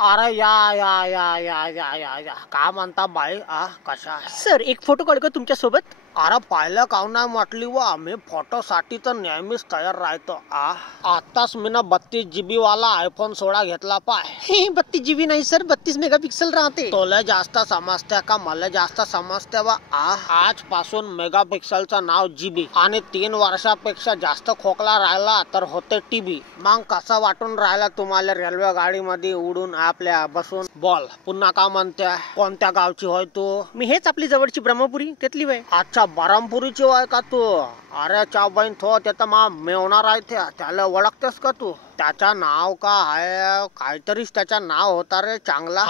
अरे या का म्हणता बाई कशा सर एक फोटो काढू का तुमच्या सोबत? अरे पाहिलं काव नाही म्हटली व आम्ही फोटोसाठी तर नेहमीच तयार राहतो. आताच मी ना 32 GB वाला iPhone 16 घेतला पाय. 32 GB नाही सर, 32 मेगापिक्सल राहते. तुला जास्त समजते का मला जास्त समजते वा? आजपासून मेगापिक्सलचं नाव GB आणि 3 वर्षापेक्षा जास्त खोकला राहिला तर होते TB. मग कसं वाटून राहिला तुम्हाला रेल्वे गाडीमध्ये उडून आपल्या बसून? बोल पुन्हा का म्हणते? कोणत्या गावची होय तू? मी हेच आपली जवळची ब्रह्मपुरी त्यातली वय. अच्छा बरमपुरीची वाय का तू? अरे चावबाईन थो ते तर मेवणार आहे त्याला ओळखतेस का तू? त्याचा नाव का आहे काहीतरीच त्याचा नाव होता रे चांगला.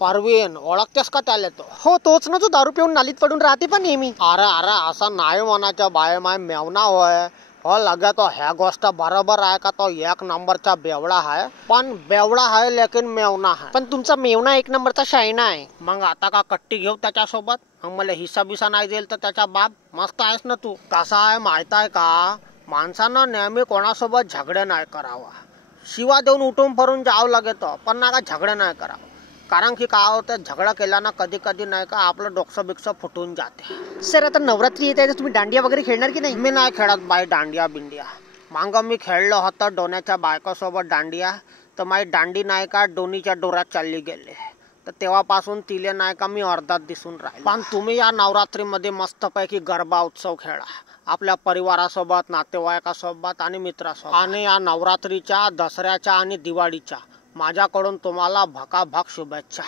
परवीन ओळखतेस का त्याला? तो हो तोच ना, जो दारू पिऊन नालीत पडून राहते पण नेहमी. अरे असं नाही म्हणाच्या बाय माय मेवना होय. हो लगे तो ह्या गोष्ट बरोबर आहे का तो 1 नंबरचा बेवडा आहे, पण बेवडा आहे लेकिन मेवना आहे. पण तुमचा मेवना 1 नंबरचा शायना आहे. मग आता का कट्टी घेऊ त्याच्यासोबत? मग मला हिस्सा बिसा नाही देईल तर त्याच्या बाप मस्त आहेस ना तू. कसा आहे माहित आहे का, माणसानं नेहमी कोणासोबत झगडे नाही करावा. शिवा देऊन उठून फरून जावं लागेल पण ना का झगडे नाही करावं. कारण की काय होतं झगडा केल्यानं कधी कधी नाही का आपलं डोकसं बिक्सं फुटून जाते. सर आता नवरात्री येत आहे तर तुम्ही दांडिया वगैरे खेळणार की नाही? मी नाही खेळत बाई दांडिया बिंडिया. मांग मी खेळलं होतं डोण्याच्या बायकोसोबत दांडिया, तर माझी दांडी नाही का डोनीच्या डोरात चालली गेले. तर तेव्हापासून तिले नाही का मी अर्धात दिसून राहिले. पण तुम्ही या नवरात्रीमध्ये मस्तपैकी गरबा उत्सव खेळा आपल्या परिवारासोबत, नातेवाईकासोबत आणि मित्रासोबत. आणि या नवरात्रीच्या, दसऱ्याच्या आणि दिवाळीच्या माझ्याकडून तुम्हाला भकाभक शुभेच्छा.